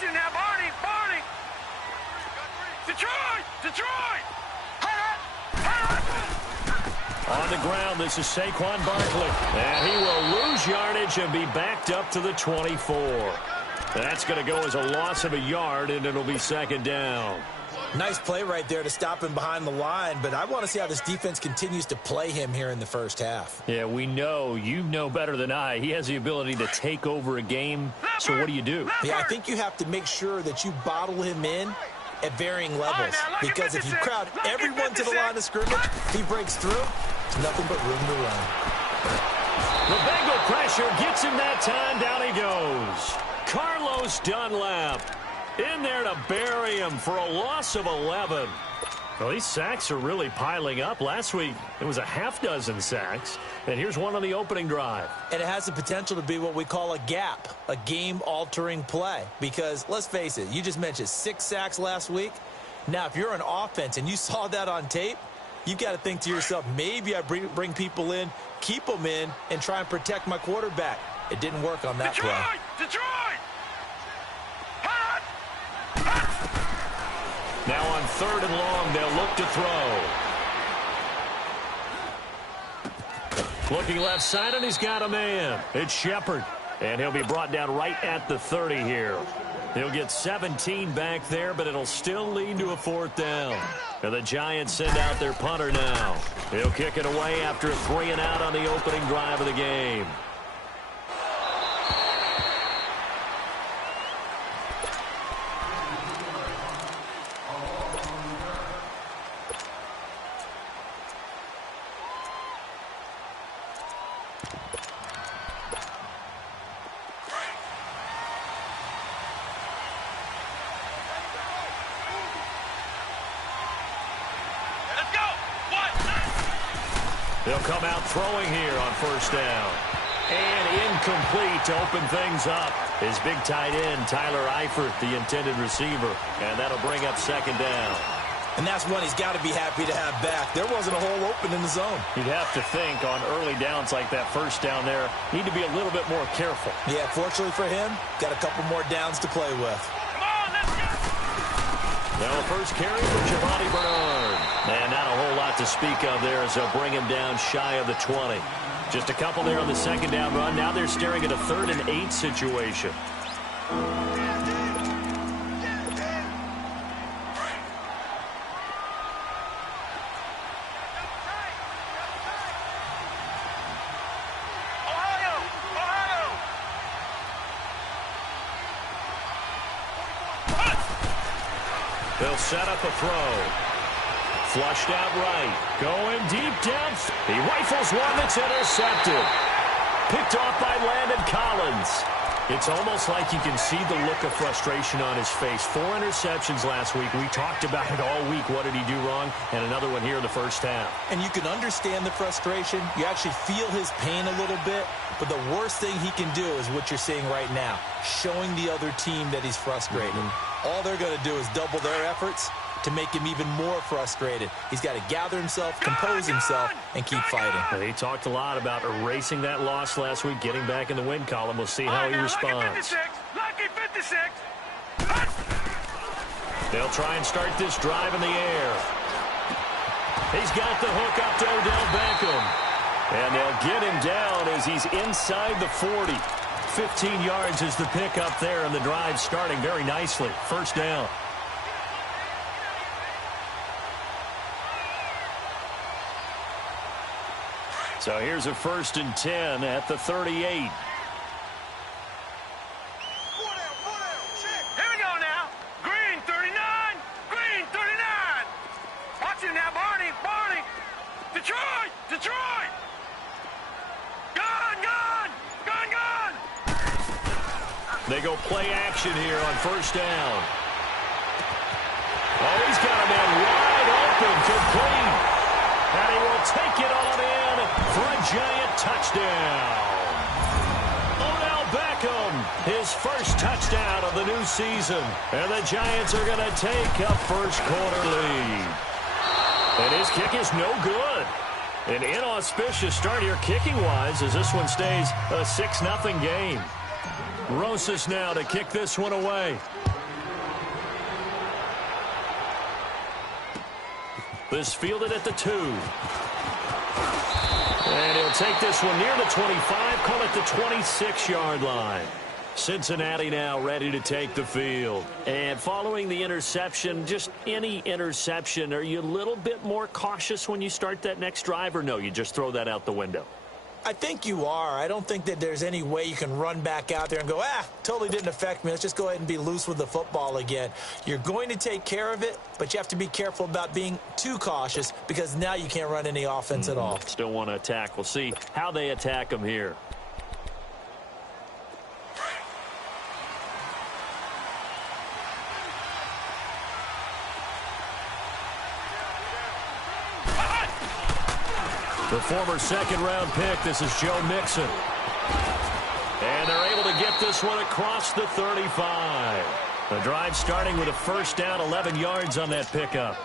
Watch it now, Barney! Barney! Detroit! Detroit! On the ground, this is Saquon Barkley. And he will lose yardage and be backed up to the 24. That's going to go as a loss of a yard, and it'll be second down. Nice play right there to stop him behind the line, but I want to see how this defense continues to play him here in the first half. Yeah, we know. You know better than I. He has the ability to take over a game, so what do you do? Yeah, I think you have to make sure that you bottle him in at varying levels, because if you crowd everyone to the line of scrimmage, if he breaks through, it's nothing but room to run. The Bengal pressure gets him that time. Down he goes. Carlos Dunlap in there to bury him for a loss of 11. Well, these sacks are really piling up. Last week, it was a half-dozen sacks. And here's one on the opening drive. And it has the potential to be what we call a gap, a game-altering play. Because, let's face it, you just mentioned 6 sacks last week. Now, if you're an offense and you saw that on tape, you've got to think to yourself, maybe I bring people in, keep them in, and try and protect my quarterback. It didn't work on that play. Detroit! Now on 3rd and long, they'll look to throw. Looking left side, and he's got a man. It's Shepard, and he'll be brought down right at the 30 here. He'll get 17 back there, but it'll still lead to a 4th down. And the Giants send out their punter now. He'll kick it away after a 3-and-out on the opening drive of the game. They'll come out throwing here on 1st down. And incomplete to open things up. His big tight end, Tyler Eifert, the intended receiver. And that'll bring up 2nd down. And that's one he's got to be happy to have back. There wasn't a hole open in the zone. You'd have to think on early downs like that 1st down there, need to be a little bit more careful. Yeah, fortunately for him, got a couple more downs to play with. Come on, let's go! Now a first carry for Giovanni Bernard. And not a whole lot to speak of there as they'll bring him down shy of the 20. Just a couple there on the 2nd down run. Now they're staring at a 3rd and 8 situation. They'll set up a throw. Flushed out right. Going deep down. He rifles one that's intercepted. Picked off by Landon Collins. It's almost like you can see the look of frustration on his face. 4 interceptions last week. We talked about it all week. What did he do wrong? And another one here in the 1st half. And you can understand the frustration. You actually feel his pain a little bit. But the worst thing he can do is what you're seeing right now. Showing the other team that he's frustrated. All they're going to do is double their efforts to make him even more frustrated. He's got to gather himself, compose himself, and keep fighting. Well, he talked a lot about erasing that loss last week, getting back in the win column. We'll see how he responds. Lucky 56. They'll try and start this drive in the air. He's got the hook up to Odell Beckham. And they'll get him down as he's inside the 40. 15 yards is the pickup there, and the drive starting very nicely. 1st down. So here's a 1st and 10 at the 38. Here we go now. Green 39. Green 39. Watch it now, Barney. Barney. Detroit. Detroit. Gun. They go play action here on 1st down. Oh, he's got a man wide open, complete. And he will take it on in for a Giant touchdown. Odell Beckham, his 1st touchdown of the new season. And the Giants are going to take a 1st quarter lead. And his kick is no good. An inauspicious start here kicking-wise as this one stays a 6-0 game. Rosas now to kick this one away. This fielded at the 2. And he'll take this one near the 25, call it the 26-yard line. Cincinnati now ready to take the field. And following the interception, just any interception, are you a little bit more cautious when you start that next drive, or no, you just throw that out the window? I think you are. I don't think that there's any way you can run back out there and go, totally didn't affect me. Let's just go ahead and be loose with the football again. You're going to take care of it, but you have to be careful about being too cautious because now you can't run any offense at all. Still want to attack. We'll see how they attack them here. The former second-round pick, this is Joe Mixon. And they're able to get this one across the 35. The drive starting with a first down, 11 yards on that pickup.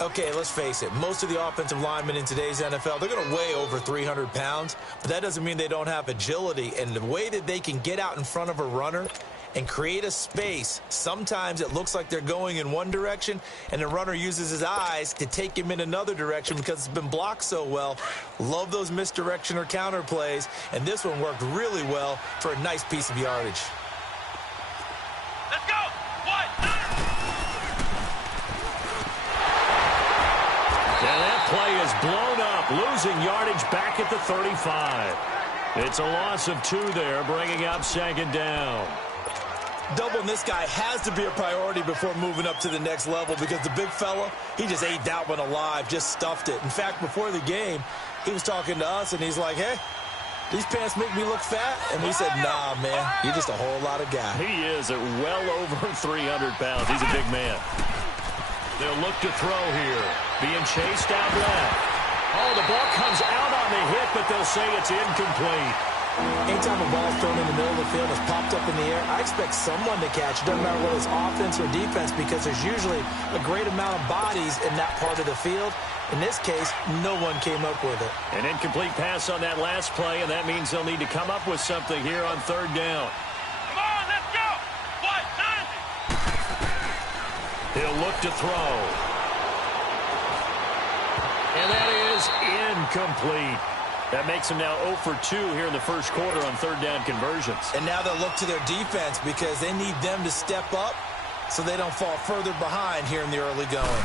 Okay, let's face it. Most of the offensive linemen in today's NFL, they're going to weigh over 300 pounds, but that doesn't mean they don't have agility. And the way that they can get out in front of a runner and create a space, sometimes it looks like they're going in one direction, and the runner uses his eyes to take him in another direction because it's been blocked so well. Love those misdirection or counter plays, and this one worked really well for a nice piece of yardage. Let's go! And that play is blown up, losing yardage back at the 35. It's a loss of 2 there, bringing up second down. Doubling this guy has to be a priority before moving up to the next level because the big fella, he just ate that one alive, just stuffed it. In fact, before the game, he was talking to us, and he's like, hey, these pants make me look fat? And we said, nah, man, you're just a whole lot of guy. He is at well over 300 pounds. He's a big man. They'll look to throw here. Being chased out left. Oh, the ball comes out on the hit, but they'll say it's incomplete. Anytime a ball's thrown in the middle of the field, it's popped up in the air, I expect someone to catch. It doesn't matter whether it's offense or defense because there's usually a great amount of bodies in that part of the field. In this case, no one came up with it. An incomplete pass on that last play, and that means they'll need to come up with something here on third down. Come on, let's go! What? He'll look to throw. And that is incomplete. That makes them now 0 for 2 here in the first quarter on third down conversions. And now they'll look to their defense because they need them to step up so they don't fall further behind here in the early going.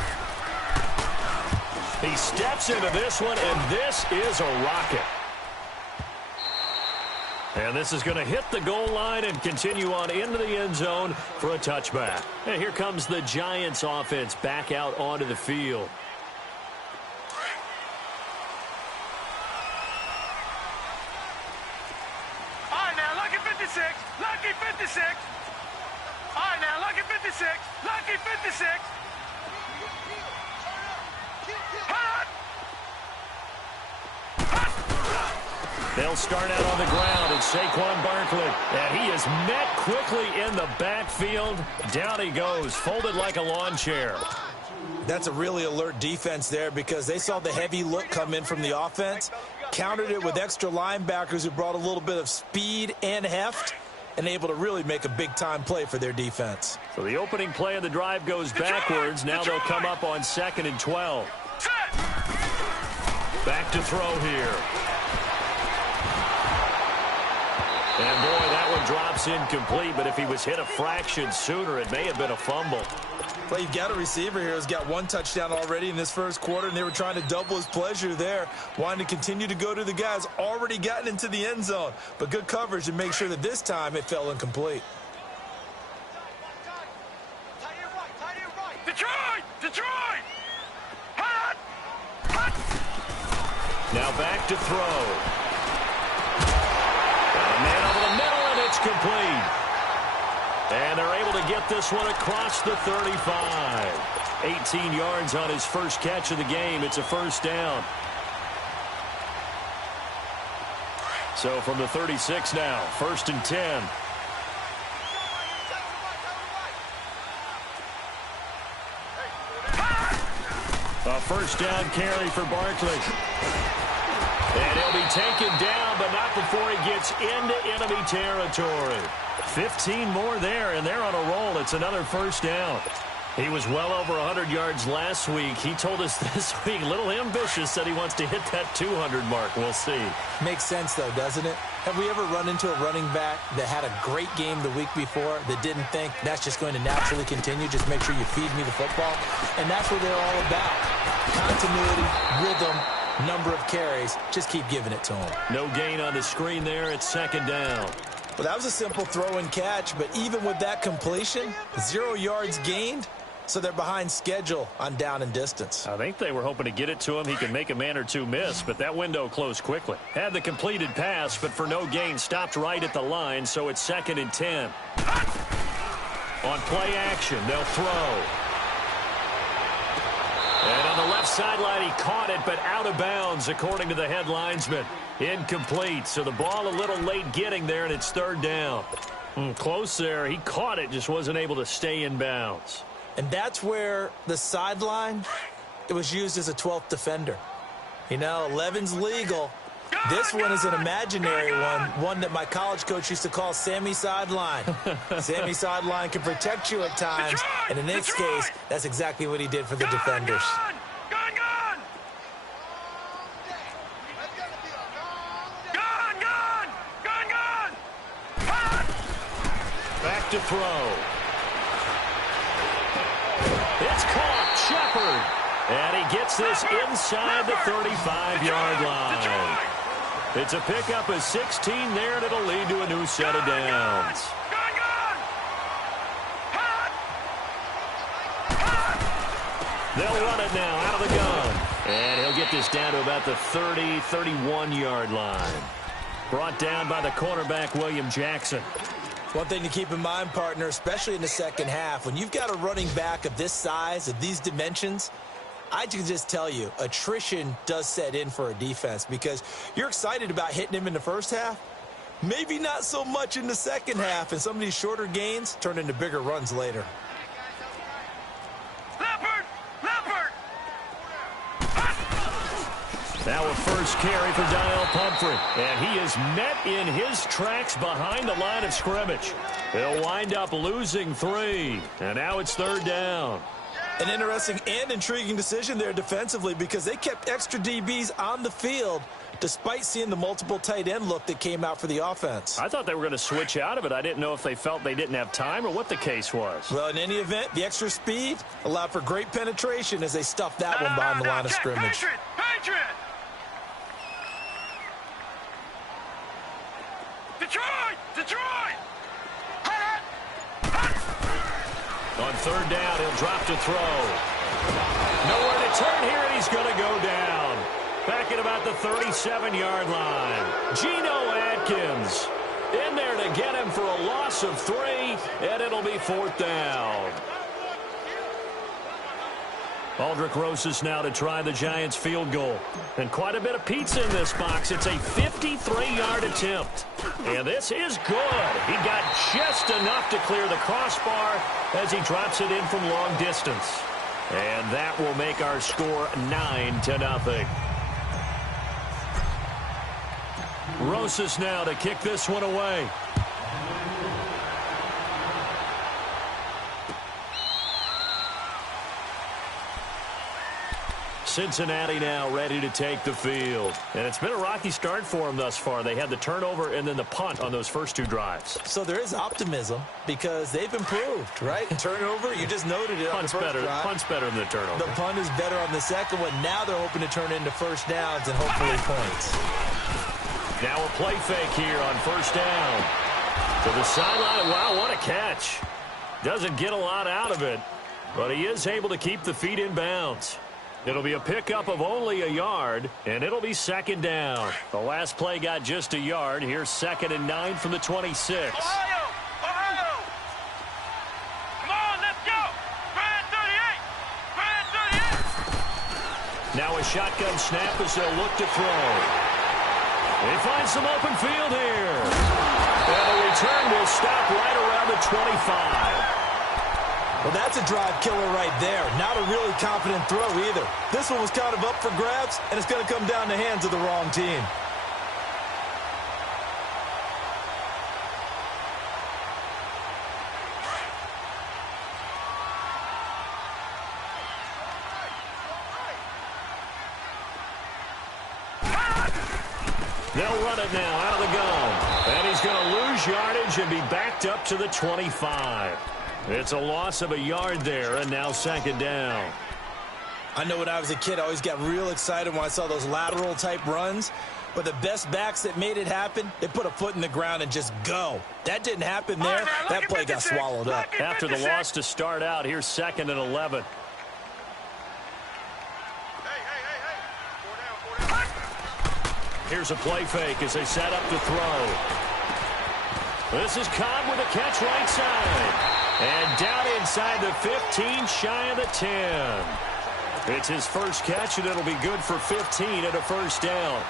He steps into this one, and this is a rocket. And this is going to hit the goal line and continue on into the end zone for a touchback. And here comes the Giants offense back out onto the field. Lucky 56. All right, now, lucky 56. Lucky 56. They'll start out on the ground, and Saquon Barkley. And he is met quickly in the backfield. Down he goes, folded like a lawn chair. That's a really alert defense there because they saw the heavy look come in from the offense, countered it with extra linebackers who brought a little bit of speed and heft, and able to really make a big-time play for their defense. So the opening play of the drive goes backwards. Now they'll come up on 2nd and 12. Back to throw here. And, boy, that one drops incomplete, but if he was hit a fraction sooner, it may have been a fumble. Well, you've got a receiver here who's got 1 touchdown already in this first quarter, and they were trying to double his pleasure there, wanting to continue to go to the guys already gotten into the end zone. But good coverage to make sure that this time it fell incomplete. Detroit! Detroit! Hot! Hot! Now back to throw. Got a man over the middle, and it's complete. And they're able to get this one across the 35. 18 yards on his first catch of the game. It's a first down. So from the 36 now, 1st and 10. A first down carry for Barkley. And he'll be taken down, but not before he gets into enemy territory. 15 more there, and they're on a roll. It's another first down. He was well over 100 yards last week. He told us this week, a little ambitious, that he wants to hit that 200 mark. We'll see. Makes sense, though, doesn't it? Have we ever run into a running back that had a great game the week before that didn't think that's just going to naturally continue? Just make sure you feed me the football. And that's what they're all about. Continuity, rhythm, number of carries. Just keep giving it to them. No gain on the screen there. It's second down. Well, that was a simple throw and catch, but even with that completion, 0 yards gained. So they're behind schedule on down and distance. I think they were hoping to get it to him. He could make a man or two miss, but that window closed quickly. Had the completed pass, but for no gain, stopped right at the line, so it's 2nd and 10. On play action, they'll throw. And on the left sideline, he caught it, but out of bounds, according to the head linesman. Incomplete, so the ball a little late getting there, and it's 3rd down. Close there. He caught it, just wasn't able to stay in bounds. And that's where the sideline, it was used as a 12th defender. You know, 11's legal. This one is an imaginary one that my college coach used to call Sammy Sideline. Sammy Sideline can protect you at times, and in this case, that's exactly what he did for the defenders. Back to throw. It's caught. Shepard. And he gets this inside the 35-yard line. It's a pickup of 16 there, and it'll lead to a new set of downs. They'll run it now out of the gun. And he'll get this down to about the 30, 31-yard line. Brought down by the cornerback, William Jackson. One thing to keep in mind, partner, especially in the second half, when you've got a running back of this size, of these dimensions, I can just tell you, attrition does set in for a defense because you're excited about hitting him in the first half. Maybe not so much in the second half, and some of these shorter gains turn into bigger runs later. Now a first carry for Daniel Pumphrey. And he is met in his tracks behind the line of scrimmage. He'll wind up losing 3. And now it's 3rd down. An interesting and intriguing decision there defensively because they kept extra DBs on the field despite seeing the multiple tight end look that came out for the offense. I thought they were going to switch out of it. I didn't know if they felt they didn't have time or what the case was. Well, in any event, the extra speed allowed for great penetration as they stuffed that one behind the line of scrimmage. Patriot! Detroit! On 3rd down, he'll drop to throw. Nowhere to turn here, and he's going to go down. Back at about the 37-yard line. Geno Atkins in there to get him for a loss of 3, and it'll be 4th down. Aldrick Rosas now to try the Giants field goal. And quite a bit of pizza in this box. It's a 53-yard attempt. And this is good. He got just enough to clear the crossbar as he drops it in from long distance. And that will make our score 9-0. Rosas now to kick this one away. Cincinnati now ready to take the field. And it's been a rocky start for them thus far. They had the turnover and then the punt on those first 2 drives. So there is optimism because they've improved, right? Turnover, you just noted it. Punt's better. Punt's better than the turnover. The punt is better on the second one. Now they're hoping to turn into first downs and hopefully points. Now a play fake here on 1st down. To the sideline. Wow, what a catch. Doesn't get a lot out of it, but he is able to keep the feet in bounds. It'll be a pickup of only a yard, and it'll be 2nd down. The last play got just a yard. Here's 2nd and 9 from the 26. Ohio! Come on, let's go! Brad 38! Brad 38! Now a shotgun snap as they'll look to throw. They find some open field here. And the return will stop right around the 25. Well, that's a drive killer right there. Not a really confident throw either. This one was kind of up for grabs, and it's going to come down the hands of the wrong team. They'll run it now out of the gun. And he's going to lose yardage and be backed up to the 25. It's a loss of a yard there, and now second down. I know when I was a kid, I always got real excited when I saw those lateral-type runs. But the best backs that made it happen, they put a foot in the ground and just go. That didn't happen there. That play got swallowed up. After the loss to start out, here's 2nd and 11. Here's a play fake as they set up to throw. This is Cobb with a catch right side. And down inside the 15, shy of the 10. It's his first catch, and it'll be good for 15 and a first down.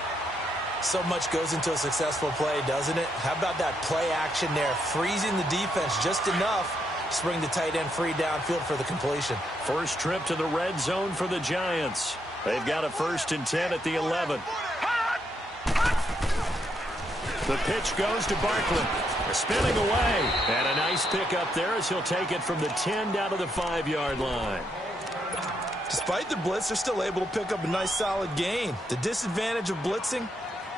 So much goes into a successful play, doesn't it? How about that play action there, freezing the defense just enough to bring the tight end free downfield for the completion. First trip to the red zone for the Giants. They've got a 1st and 10 at the 11. The pitch goes to Barkley. Spinning away. And a nice pick up there as he'll take it from the 10 down to the 5-yard line. Despite the blitz, they're still able to pick up a nice solid gain. The disadvantage of blitzing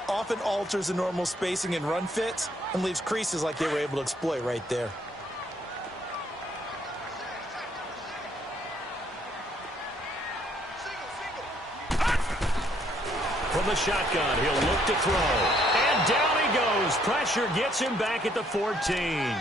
often alters the normal spacing and run fits and leaves creases like they were able to exploit right there. From the shotgun, he'll look to throw. And down he goes. Pressure gets him back at the 14.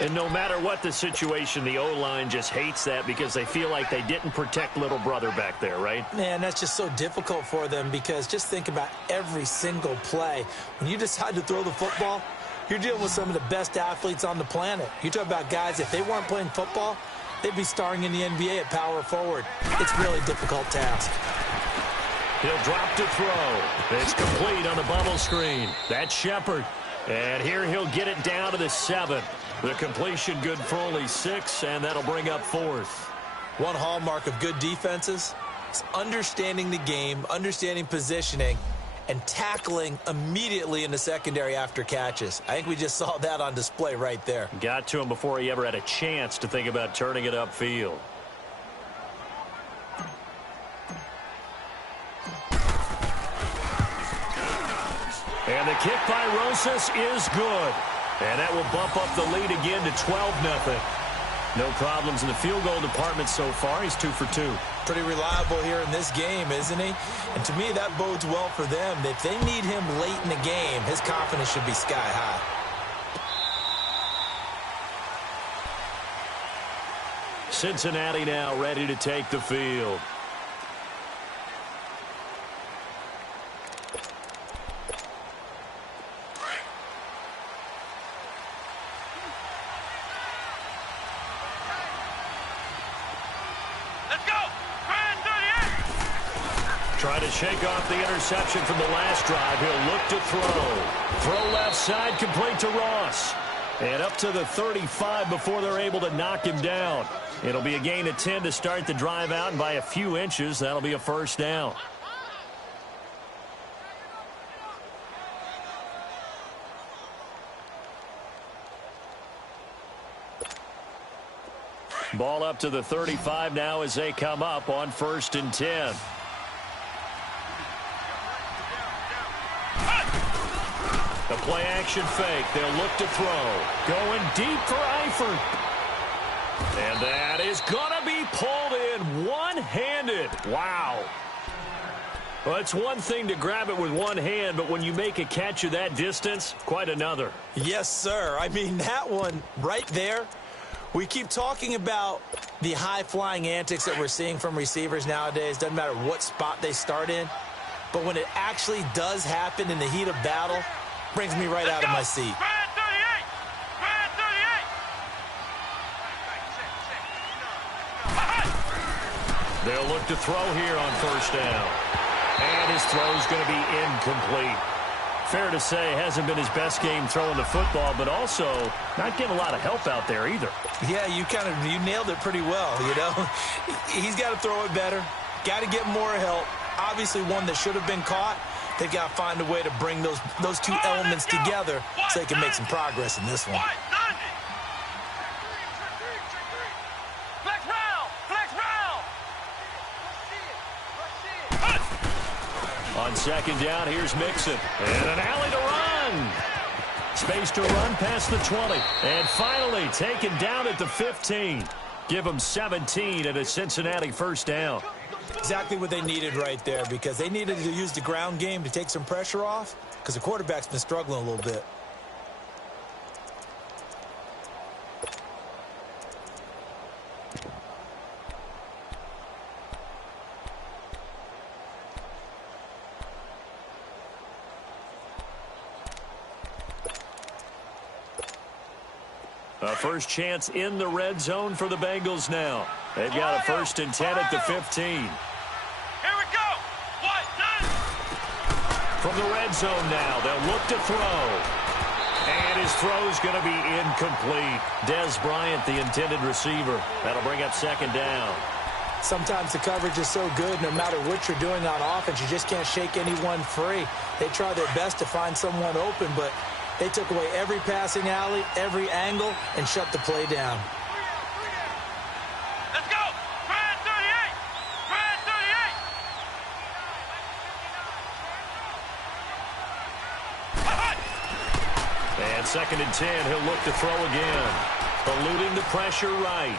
And no matter what the situation, the O-line just hates that because they feel like they didn't protect little brother back there, right? Man, that's just so difficult for them because just think about every single play. When you decide to throw the football, you're dealing with some of the best athletes on the planet. You talk about guys, if they weren't playing football, they'd be starring in the NBA at power forward. It's a really difficult task. He'll drop to throw. It's complete on the bubble screen. That's Shepard. And here he'll get it down to the 7. The completion good for only 6, and that'll bring up 4th. One hallmark of good defenses is understanding the game, understanding positioning, and tackling immediately in the secondary after catches. I think we just saw that on display right there. Got to him before he ever had a chance to think about turning it upfield. And the kick by Rosas is good. And that will bump up the lead again to 12-0. No problems in the field goal department so far. He's 2 for 2. Pretty reliable here in this game, isn't he? And to me, that bodes well for them. If they need him late in the game, his confidence should be sky high. Cincinnati now ready to take the field. Trying to shake off the interception from the last drive. He'll look to throw. Throw left side, complete to Ross. And up to the 35 before they're able to knock him down. It'll be a gain of 10 to start the drive out, and by a few inches, that'll be a first down. Ball up to the 35 now as they come up on 1st and 10. The play action fake. They'll look to throw. Going deep for Eifert. And that is going to be pulled in one-handed. Wow. Well, it's one thing to grab it with one hand, but when you make a catch of that distance, quite another. Yes, sir. I mean, that one right there, we keep talking about the high-flying antics that we're seeing from receivers nowadays. Doesn't matter what spot they start in. But when it actually does happen in the heat of battle, brings me right out of my seat. They'll look to throw here on 1st down. And his throw's going to be incomplete. Fair to say, hasn't been his best game throwing the football, but also not getting a lot of help out there either. Yeah, you nailed it pretty well, you know. He's got to throw it better. Got to get more help. Obviously one that should have been caught. They've got to find a way to bring those two elements together so they can make some progress in this one. On second down, here's Mixon. And an alley to run. Space to run past the 20. And finally taken down at the 15. Give them 17 at a Cincinnati first down. Exactly what they needed right there, because they needed to use the ground game to take some pressure off, because the quarterback's been struggling a little bit. A first chance in the red zone for the Bengals now. They've got a 1st and 10 at the 15. Here we go. What? From the red zone now, they'll look to throw. And his throw's going to be incomplete. Des Bryant, the intended receiver. That'll bring up second down. Sometimes the coverage is so good, no matter what you're doing on offense, you just can't shake anyone free. They try their best to find someone open, but they took away every passing alley, every angle, and shut the play down. Let's go. Brad 38. Brad 38. And 2nd and 10, he'll look to throw again. Eluding the pressure right.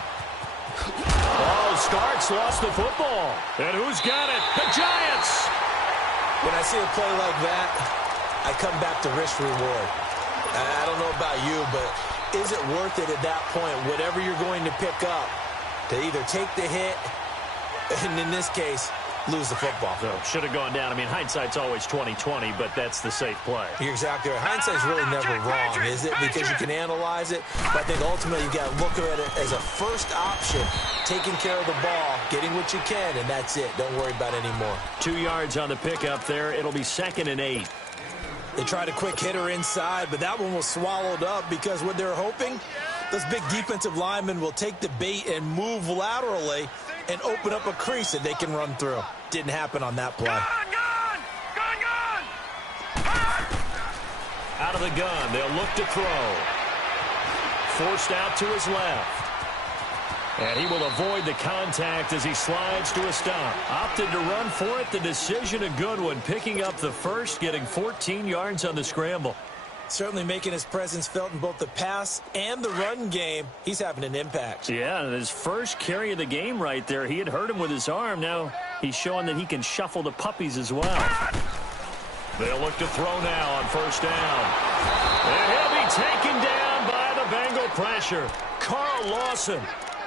Oh, Starks lost the football. And who's got it? The Giants! When I see a play like that, I come back to risk-reward. I don't know about you, but is it worth it at that point, whatever you're going to pick up, to either take the hit, and in this case, lose the football? So, should have gone down. I mean, hindsight's always 20/20, but that's the safe play. You're exactly right. Hindsight's really never wrong, is it? Because you can analyze it, but I think ultimately you got to look at it as a first option, taking care of the ball, getting what you can, and that's it. Don't worry about it anymore. 2 yards on the pickup there. It'll be 2nd and 8. They tried a quick hitter inside, but that one was swallowed up because what they're hoping, those big defensive linemen will take the bait and move laterally and open up a crease that they can run through. Didn't happen on that play. Gun! Out of the gun, they'll look to throw. Forced out to his left. And he will avoid the contact as he slides to a stop. Opted to run for it. The decision a good one. Picking up the first, getting 14 yards on the scramble. Certainly making his presence felt in both the pass and the run game. He's having an impact. Yeah, and his first carry of the game right there. He had hurt him with his arm. Now he's showing that he can shuffle the puppies as well. They'll look to throw now on first down. And he'll be taken down by the Bengal pressure. Carl Lawson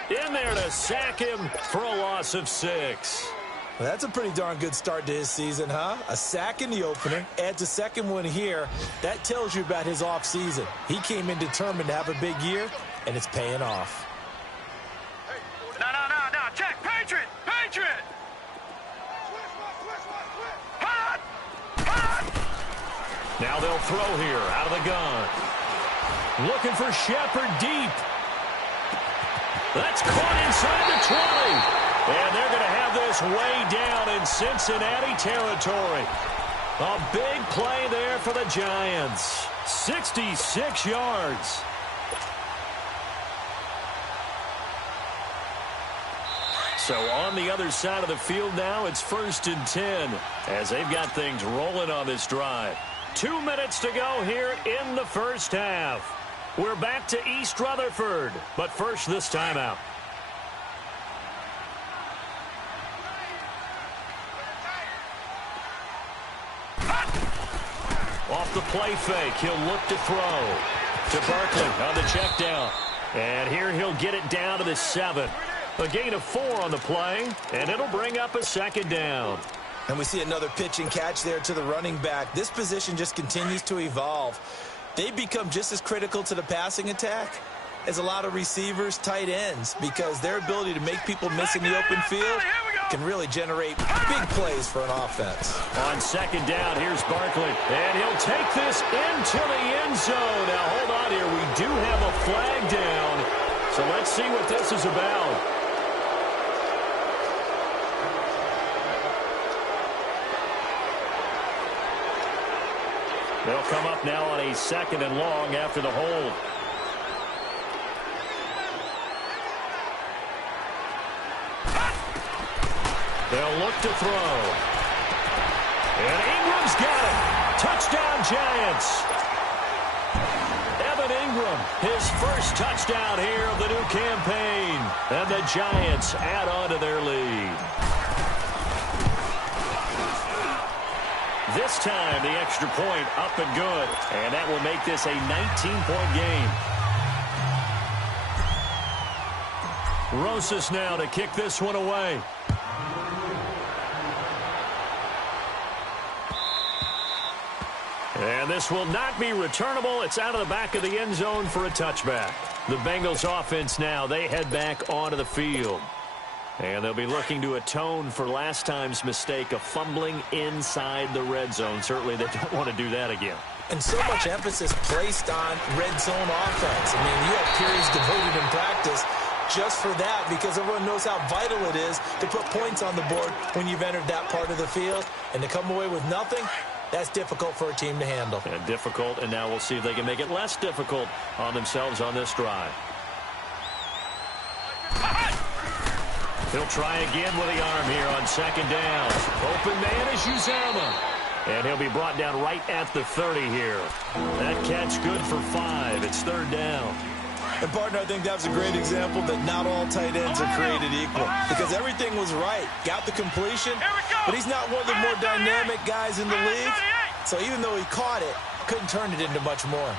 in there to sack him for a loss of 6. Well, that's a pretty darn good start to his season, huh? A sack in the opener, adds a second one here. That tells you about his offseason. He came in determined to have a big year, and it's paying off. No. Check. Patriot. Hot. Now they'll throw here out of the gun. Looking for Shepard deep. That's caught inside the 20. And they're going to have this way down in Cincinnati territory. A big play there for the Giants. 66 yards. So on the other side of the field now, it's 1st and 10 as they've got things rolling on this drive. 2 minutes to go here in the first half. We're back to East Rutherford, but first this timeout. Off the play fake, he'll look to throw to Barkley on the check down. And here he'll get it down to the 7. A gain of 4 on the play, and it'll bring up a 2nd down. And we see another pitch and catch there to the running back. This position just continues to evolve. They become just as critical to the passing attack as a lot of receivers, tight ends, because their ability to make people miss in the open field can really generate big plays for an offense. On 2nd down, here's Barkley, and he'll take this into the end zone. Now, hold on here. We do have a flag down, so let's see what this is about. They'll come up now on a 2nd and long after the hold. They'll look to throw. And got it. Touchdown, Giants. His first touchdown here of the new campaign. And the Giants add on to their lead. This time, the extra point up and good. And that will make this a 19-point game. Rosas now to kick this one away. And this will not be returnable. It's out of the back of the end zone for a touchback. The Bengals offense now, they head back onto the field. And they'll be looking to atone for last time's mistake of fumbling inside the red zone. Certainly they don't want to do that again. And so much emphasis placed on red zone offense. I mean, you have periods devoted in practice just for that because everyone knows how vital it is to put points on the board when you've entered that part of the field. And to come away with nothing, that's difficult for a team to handle. And difficult, and now we'll see if they can make it less difficult on themselves on this drive. He'll try again with the arm here on second down. Open man is Uzama. And he'll be brought down right at the 30 here. That catch good for 5. It's third down. And, partner, I think that was a great example that not all tight ends are created equal. Because everything was right. Got the completion, but he's not one of the more dynamic guys in the league. So even though he caught it, couldn't turn it into much more.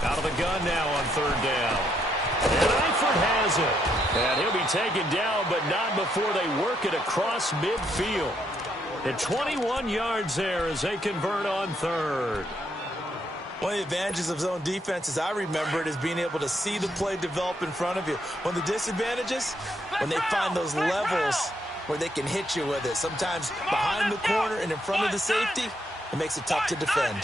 Out of the gun now on third down. And Eifert has it. And he'll be taken down, but not before they work it across midfield. At 21 yards there as they convert on third. One of the advantages of zone defense, as I remember it, is being able to see the play develop in front of you. One of the disadvantages, when they find those levels where they can hit you with it. Sometimes behind the corner and in front of the safety, it makes it tough to defend.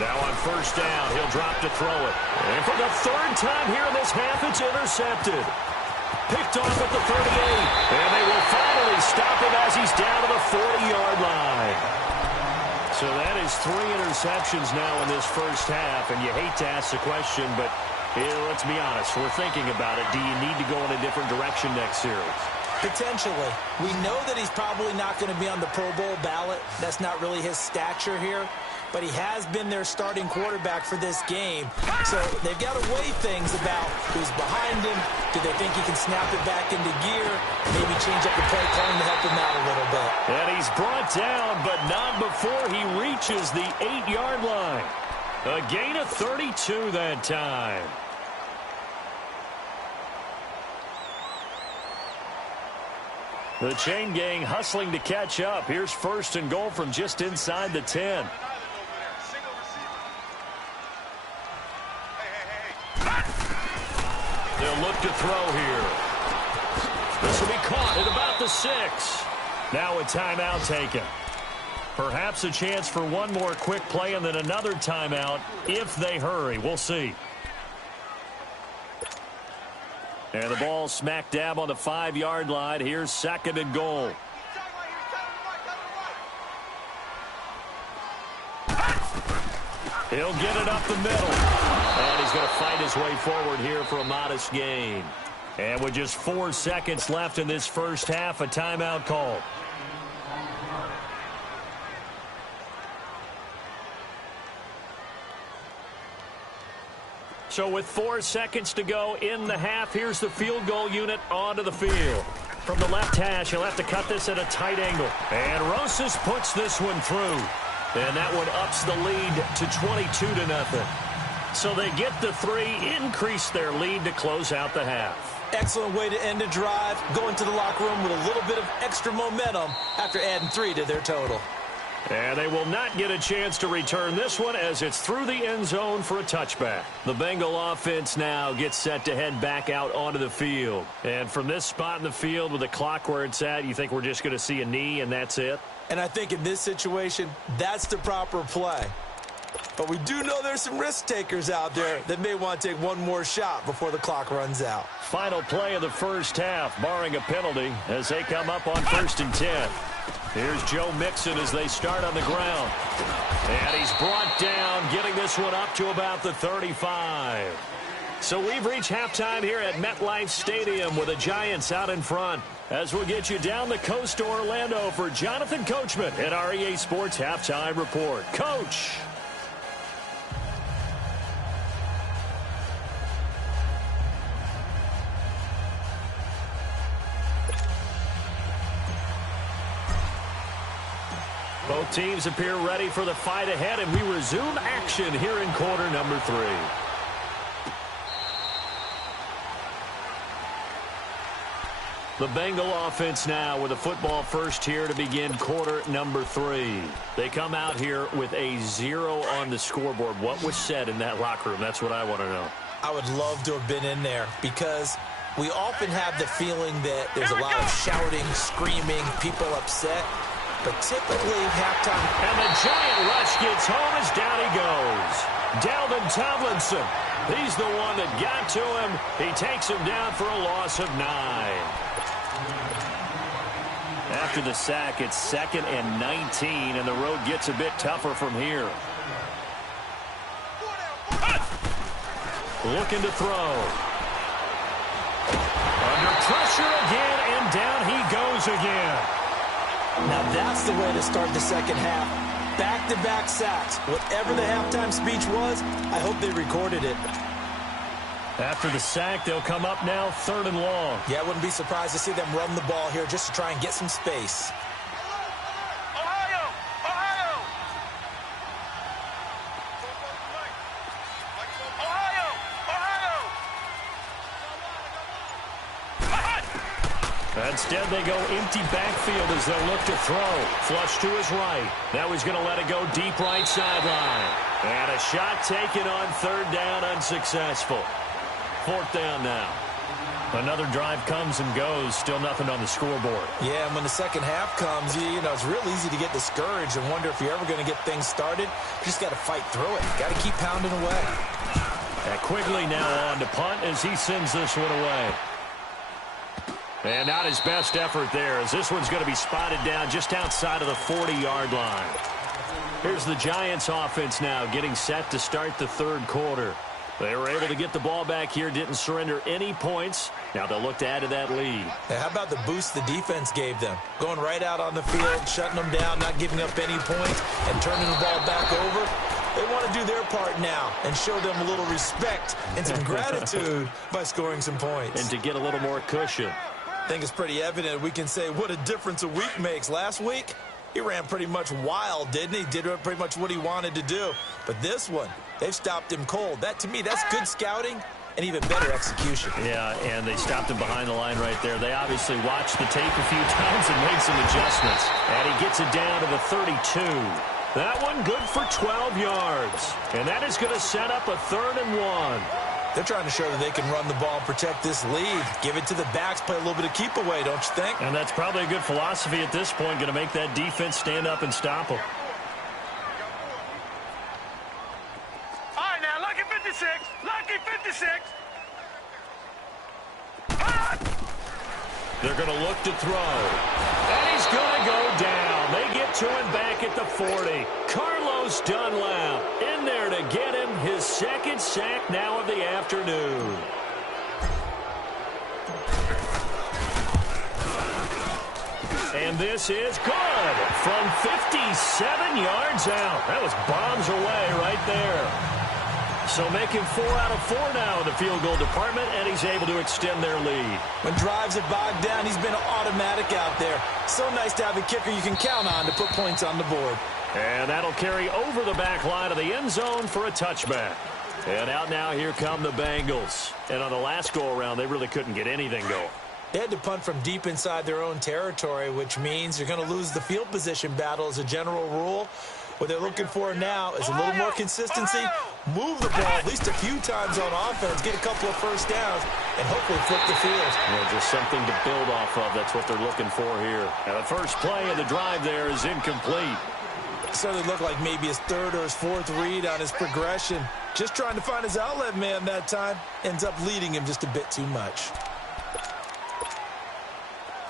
Now on first down, he'll drop to throw it. And for the third time here in this half, it's intercepted. Picked off at the 38. And they will finally stop him as he's down to the 40-yard line. So that is 3 interceptions now in this first half. And you hate to ask the question, but let's be honest. We're thinking about it. Do you need to go in a different direction next series? Potentially. We know that he's probably not going to be on the Pro Bowl ballot. That's not really his stature here. But he has been their starting quarterback for this game. So they've got to weigh things about who's behind him. Do they think he can snap it back into gear? Maybe change up the play calling to help him out a little bit. And he's brought down, but not before he reaches the 8-yard line. A gain of 32 that time. The chain gang hustling to catch up. Here's first and goal from just inside the 10. They'll look to throw here. This will be caught at about the 6. Now a timeout taken. Perhaps a chance for one more quick play and then another timeout if they hurry. We'll see. And the ball smack dab on the 5-yard line. Here's second and goal. He'll get it up the middle. And he's going to fight his way forward here for a modest gain. And with just 4 seconds left in this first half, a timeout called. So with 4 seconds to go in the half, here's the field goal unit onto the field. From the left hash, he'll have to cut this at a tight angle. And Rosas puts this one through. And that one ups the lead to 22-0. So they get the 3, increase their lead to close out the half. Excellent way to end a drive. Go into the locker room with a little bit of extra momentum after adding 3 to their total. And they will not get a chance to return this one as it's through the end zone for a touchback. The Bengal offense now gets set to head back out onto the field. And from this spot in the field with the clock where it's at, you think we're just going to see a knee and that's it? And I think in this situation, that's the proper play. But we do know there's some risk takers out there that may want to take one more shot before the clock runs out. Final play of the first half, barring a penalty, as they come up on 1st and 10. Here's Joe Mixon as they start on the ground. And he's brought down, getting this one up to about the 35. So we've reached halftime here at MetLife Stadium with the Giants out in front. As we'll get you down the coast to Orlando for Jonathan Coachman at our EA Sports Halftime Report. Coach. Both teams appear ready for the fight ahead, and we resume action here in quarter number 3. The Bengal offense now with a football first here to begin quarter number 3. They come out here with a 0 on the scoreboard. What was said in that locker room? That's what I want to know. I would love to have been in there because we often have the feeling that there's a lot of shouting, screaming, people upset. But typically, halftime. And the giant rush gets home as down he goes. Dalvin Tomlinson. He's the one that got to him. He takes him down for a loss of 9. After the sack, it's 2nd and 19, and the road gets a bit tougher from here. Looking to throw. Under pressure again, and down he goes again. Now that's the way to start the second half. Back-to-back sacks. Whatever the halftime speech was, I hope they recorded it. After the sack, they'll come up now 3rd and long. Yeah, I wouldn't be surprised to see them run the ball here just to try and get some space. Ohio! Ohio! Ohio! Ohio! Instead, they go empty backfield as they'll look to throw. Flush to his right. Now he's going to let it go deep right sideline. And a shot taken on 3rd down, unsuccessful. 4th down now. Another drive comes and goes. Still nothing on the scoreboard. Yeah, and when the second half comes, you know, it's real easy to get discouraged and wonder if you're ever going to get things started. You just got to fight through it. Got to keep pounding away. And Quigley now on to punt as he sends this one away. And not his best effort there, as this one's going to be spotted down just outside of the 40-yard line. Here's the Giants offense now getting set to start the 3rd quarter. They were able to get the ball back here, didn't surrender any points. Now they'll look to add to that lead. Hey, how about the boost the defense gave them? Going right out on the field, shutting them down, not giving up any points, and turning the ball back over. They want to do their part now and show them a little respect and some gratitude by scoring some points. And to get a little more cushion. I think it's pretty evident we can say what a difference a week makes. Last week, he ran pretty much wild, didn't he? Did pretty much what he wanted to do. But this one, they've stopped him cold. That, to me, that's good scouting and even better execution. Yeah, and they stopped him behind the line right there. They obviously watched the tape a few times and made some adjustments. And he gets it down to the 32. That one good for 12 yards. And that is going to set up a 3rd and 1. They're trying to show that they can run the ball and protect this lead. Give it to the backs, play a little bit of keep away, don't you think? And that's probably a good philosophy at this point, going to make that defense stand up and stop them. All right, now, lucky 56. Lucky 56. They're going to look to throw. And he's going to go down. They get to him back at the 40. Carlos Dunlap in there to get him his 2nd sack now of the afternoon. And this is good from 57 yards out. That was bombs away right there. So making 4 out of 4 now in the field goal department, and he's able to extend their lead. When drives are bogged down, he's been automatic out there. So nice to have a kicker you can count on to put points on the board. And that'll carry over the back line of the end zone for a touchback. And out now, here come the Bengals. And on the last go-around, they really couldn't get anything going. They had to punt from deep inside their own territory, which means you're going to lose the field position battle as a general rule. What they're looking for now is a little more consistency, move the ball at least a few times on offense, get a couple of first downs, and hopefully flip the field. Yeah, just something to build off of. That's what they're looking for here. And the first play of the drive there is incomplete. It certainly looked like maybe his 3rd or his 4th read on his progression. Just trying to find his outlet man that time. Ends up leading him just a bit too much.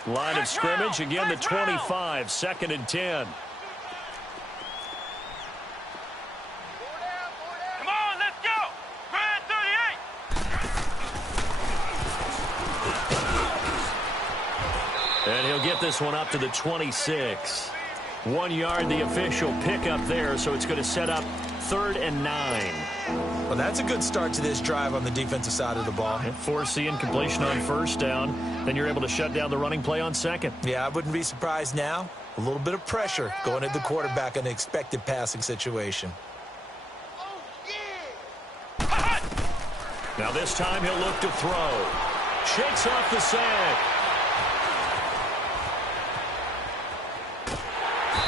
Line of scrimmage, again the 25, 2nd and 10. Come on, let's go. Grand 38. And he'll get this one up to the 26. 1 yard, the official pickup there, so it's going to set up 3rd and 9. Well, that's a good start to this drive on the defensive side of the ball. Force the incompletion on 1st down. Then you're able to shut down the running play on 2nd. Yeah, I wouldn't be surprised now. A little bit of pressure going at the quarterback in an expected passing situation. Now this time he'll look to throw. Shakes off the sack.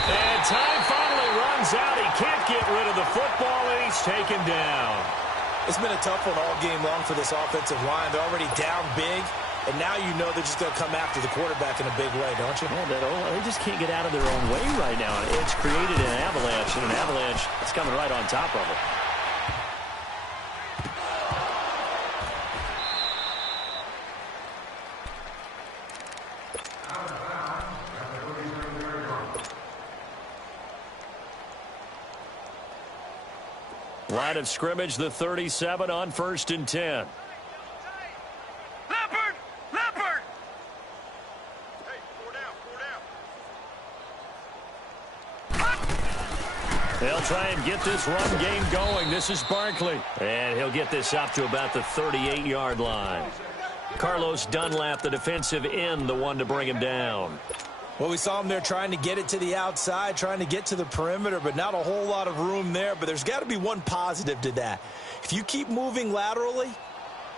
And time finally runs out. He can't get rid of the football, and he's taken down. It's been a tough one all game long for this offensive line. They're already down big, and now you know they're just going to come after the quarterback in a big way, don't you? Yeah, they just can't get out of their own way right now. It's created an avalanche, and an avalanche is coming right on top of it. Line of scrimmage, the 37 on 1st and 10. Leopard! Leopard! Hey, 4 down, 4 down. They'll try and get this run game going. This is Barkley. And he'll get this up to about the 38-yard line. Carlos Dunlap, the defensive end, the one to bring him down. Well, we saw him there trying to get it to the outside, trying to get to the perimeter, but not a whole lot of room there. But there's got to be one positive to that. If you keep moving laterally,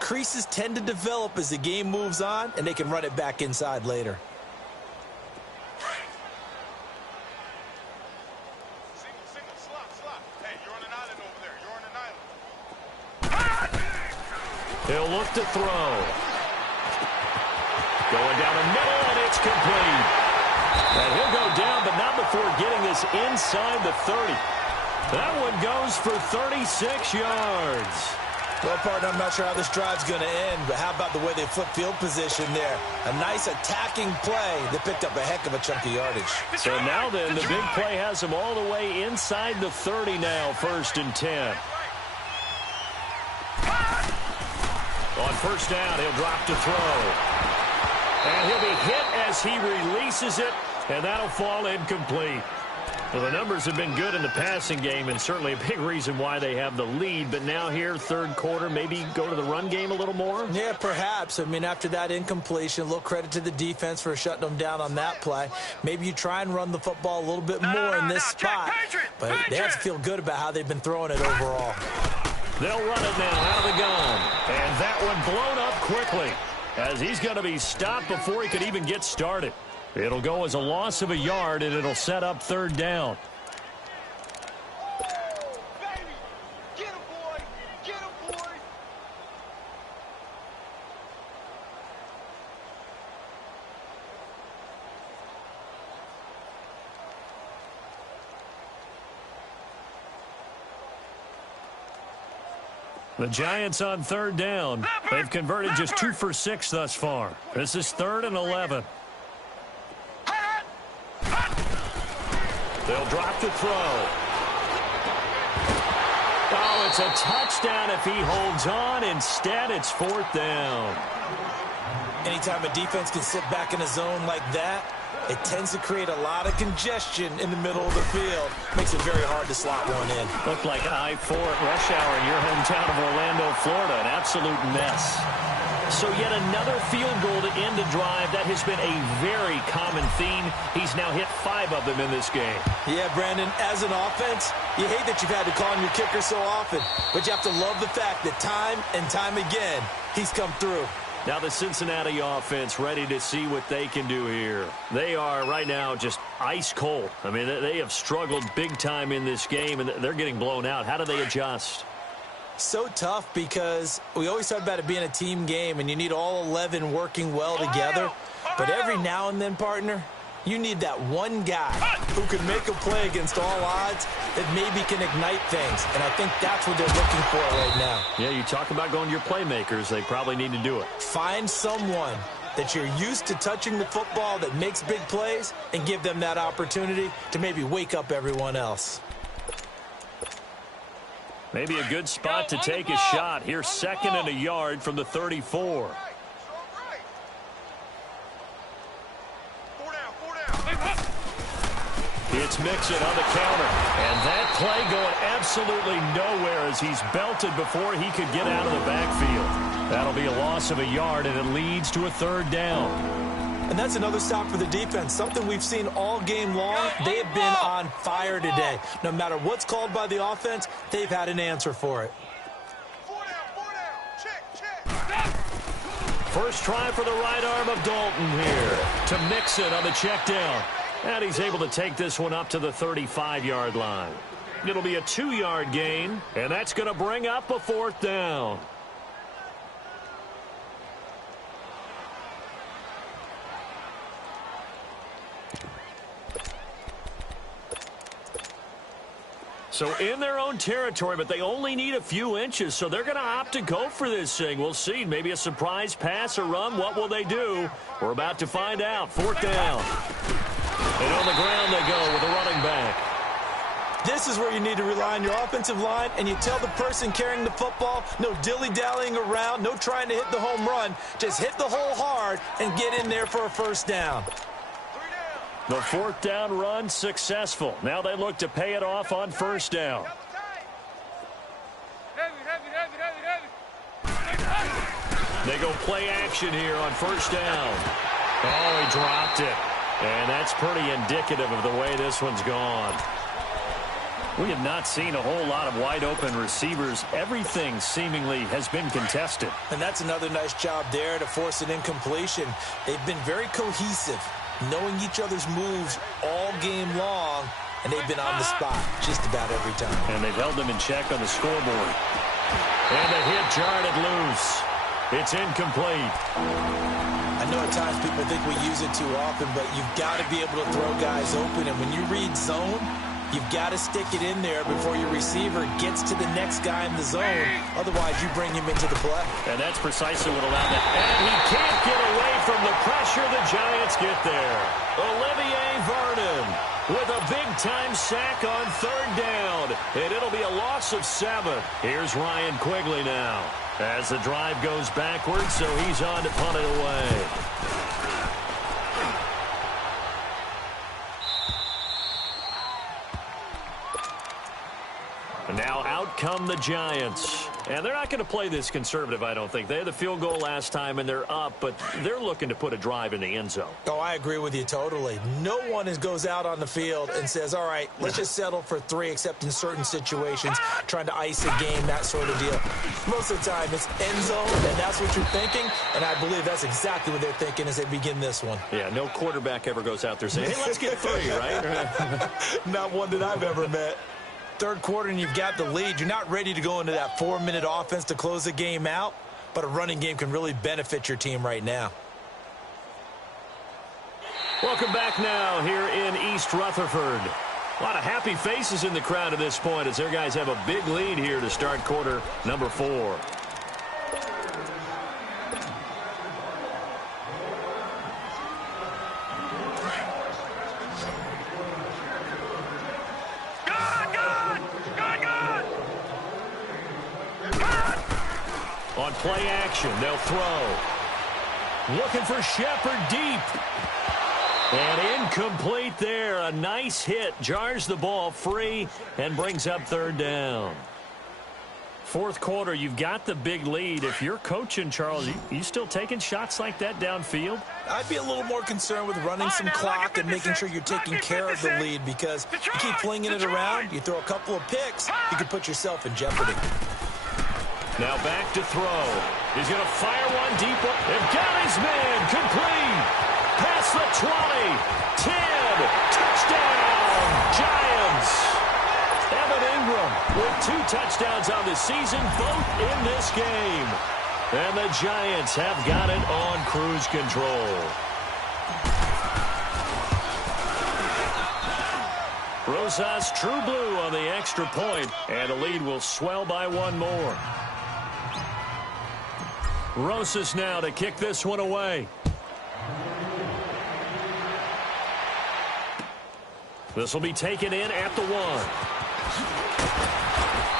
creases tend to develop as the game moves on, and they can run it back inside later. Single, slot. Hey, you're on an island over there. You're on an island. He'll look to throw. Going down the middle, and it's complete. And he'll go down, but not before getting this inside the 30. That one goes for 36 yards. Well, partner, I'm not sure how this drive's going to end, but how about the way they flip field position there? A nice attacking play that picked up a heck of a chunk of yardage. So now then, the big play has them all the way inside the 30 now, 1st and 10. On 1st down, he'll drop to throw. And he'll be hit as he releases it, and that'll fall incomplete. Well, the numbers have been good in the passing game, and certainly a big reason why they have the lead. But now here, 3rd quarter, maybe go to the run game a little more? Yeah, perhaps. I mean, after that incompletion, a little credit to the defense for shutting them down on that play. Maybe you try and run the football a little bit more in this spot. But they have to feel good about how they've been throwing it overall. They'll run it now out of the gun. And that one blown up quickly, as he's going to be stopped before he could even get started. It'll go as a loss of a yard, and it'll set up 3rd down. Baby, get him, boy. Get him, boy. The Giants on 3rd down. They've converted just 2 for 6 thus far. This is 3rd and 11. They'll drop to throw. Oh, it's a touchdown if he holds on. Instead, it's 4th down. Anytime a defense can sit back in a zone like that, it tends to create a lot of congestion in the middle of the field. Makes it very hard to slot one in. Looked like I-4 at rush hour in your hometown of Orlando, Florida. An absolute mess. So yet another field goal to end a drive. That has been a very common theme. He's now hit 5 of them in this game. Yeah, Brandon, as an offense, you hate that you've had to call on your kicker so often. But you have to love the fact that time and time again, he's come through. Now the Cincinnati offense ready to see what they can do here. They are right now just ice cold. I mean, they have struggled big time in this game, and they're getting blown out. How do they adjust? So tough because we always talk about it being a team game, and you need all 11 working well together. But every now and then, partner, you need that one guy who can make a play against all odds that maybe can ignite things. And I think that's what they're looking for right now. Yeah, you talk about going to your playmakers. They probably need to do it. Find someone that you're used to touching the football that makes big plays and give them that opportunity to maybe wake up everyone else. Maybe a good spot to take a shot. Here's 2nd and a yard from the 34. It's Mixon on the counter. And that play going absolutely nowhere as he's belted before he could get out of the backfield. That'll be a loss of a yard, and it leads to a 3rd down. And that's another stop for the defense, something we've seen all game long. They have been on fire today. No matter what's called by the offense, they've had an answer for it. First try for the right arm of Dalton here to Mixon on the check down. And he's able to take this one up to the 35-yard line. It'll be a 2-yard gain, and that's going to bring up a 4th down. So in their own territory, but they only need a few inches, so they're going to opt to go for this thing. We'll see. Maybe a surprise pass or run. What will they do? We're about to find out. 4th down. And on the ground they go with a running back. This is where you need to rely on your offensive line, and you tell the person carrying the football, no dilly-dallying around, no trying to hit the home run. Just hit the hole hard and get in there for a 1st down. The 4th down run successful. Now they look to pay it off on 1st down. They go play action here on 1st down. Oh, he dropped it. And that's pretty indicative of the way this one's gone. We have not seen a whole lot of wide-open receivers. Everything seemingly has been contested. And that's another nice job there to force an incompletion. They've been very cohesive, knowing each other's moves all game long, and they've been on the spot just about every time. And they've held them in check on the scoreboard. And the hit jarred it loose. It's incomplete. I know at times people think we use it too often, but you've got to be able to throw guys open. And when you read zone, you've got to stick it in there before your receiver gets to the next guy in the zone. Otherwise, you bring him into the play. And that's precisely what allowed that. And he can't get away from the pressure. The Giants get there. Olivier Vernon with a big-time sack on 3rd down. And it'll be a loss of 7. Here's Ryan Quigley now as the drive goes backwards, so he's on to punt it away. And now out come the Giants. And they're not going to play this conservative, I don't think. They had the field goal last time, and they're up, but they're looking to put a drive in the end zone. Oh, I agree with you totally. No one goes out on the field and says, all right, let's just settle for 3, except in certain situations, trying to ice a game, that sort of deal. Most of the time, it's end zone, and that's what you're thinking, and I believe that's exactly what they're thinking as they begin this one. Yeah, no quarterback ever goes out there saying, hey, let's get 3, right? Not one that I've ever met. 3rd quarter and you've got the lead. You're not ready to go into that 4-minute offense to close the game out, but a running game can really benefit your team right now. Welcome back now here in East Rutherford. A lot of happy faces in the crowd at this point as their guys have a big lead here to start quarter number 4. On play action, they'll throw. Looking for Shepard deep. And incomplete there. A nice hit. Jars the ball free and brings up 3rd down. 4th quarter, you've got the big lead. If you're coaching, Charles, you still taking shots like that downfield? I'd be a little more concerned with running some clock and making sure you're taking care of the lead, because you keep flinging it around, you throw a couple of picks, you could put yourself in jeopardy. Now back to throw. He's going to fire one deep. They've got his man. Complete. Past the 20. 10. Touchdown. Giants. Evan Ingram with 2 touchdowns on the season, both in this game. And the Giants have got it on cruise control. Rosas true blue on the extra point, and the lead will swell by 1 more. Rosas now to kick this one away. This will be taken in at the 1.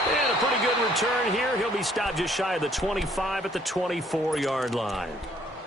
And a pretty good return here. He'll be stopped just shy of the 25 at the 24-yard line.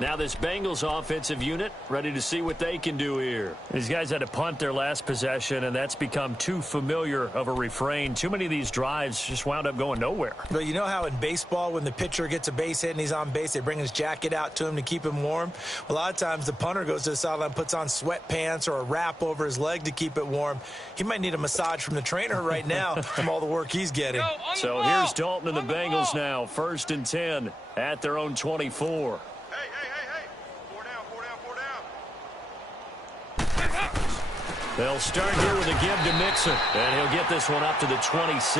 Now this Bengals offensive unit ready to see what they can do here. These guys had to punt their last possession, and that's become too familiar of a refrain. Too many of these drives just wound up going nowhere. But you know how in baseball when the pitcher gets a base hit and he's on base, they bring his jacket out to him to keep him warm? A lot of times the punter goes to the sideline, puts on sweatpants or a wrap over his leg to keep it warm. He might need a massage from the trainer right now from all the work he's getting. So here's Dalton and the Bengals now. 1st and 10 at their own 24. They'll start here with a give to Mixon, and he'll get this one up to the 26.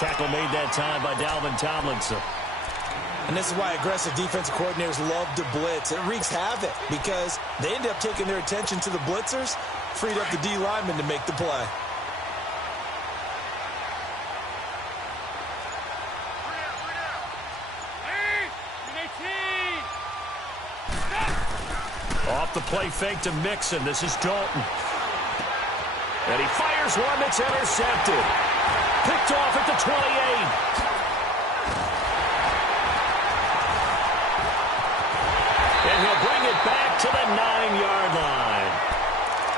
Tackle made that time by Dalvin Tomlinson. And this is why aggressive defensive coordinators love to blitz. It wreaks havoc because they end up taking their attention to the blitzers, freed up the D lineman to make the play. Off the play fake to Mixon. This is Dalton. And he fires one that's intercepted. Picked off at the 28. And he'll bring it back to the 9-yard line.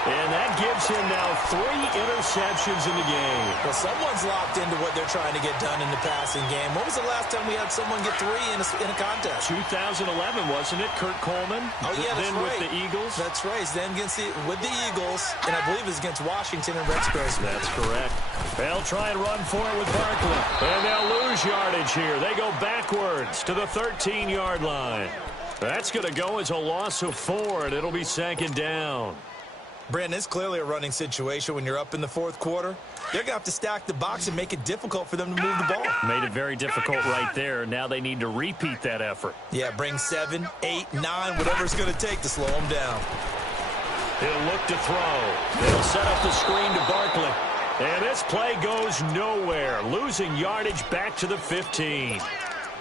And that gives him now 3 interceptions in the game. Well, someone's locked into what they're trying to get done in the passing game. When was the last time we had someone get 3 in a contest? 2011, wasn't it? Kurt Coleman. Oh, yeah, that's then right. with the Eagles. That's right. Then with the Eagles, and I believe it's against Washington and Rex Grossman. That's correct. They'll try and run for it with Barkley. And they'll lose yardage here. They go backwards to the 13-yard line. That's going to go as a loss of 4, and it'll be 2nd down. Brandon, it's clearly a running situation when you're up in the 4th quarter. They're going to have to stack the box and make it difficult for them to move the ball. Made it very difficult right there. Now they need to repeat that effort. Yeah, bring 7, 8, 9, whatever it's going to take to slow them down. He'll look to throw. They'll set up the screen to Barkley. And this play goes nowhere. Losing yardage back to the 15.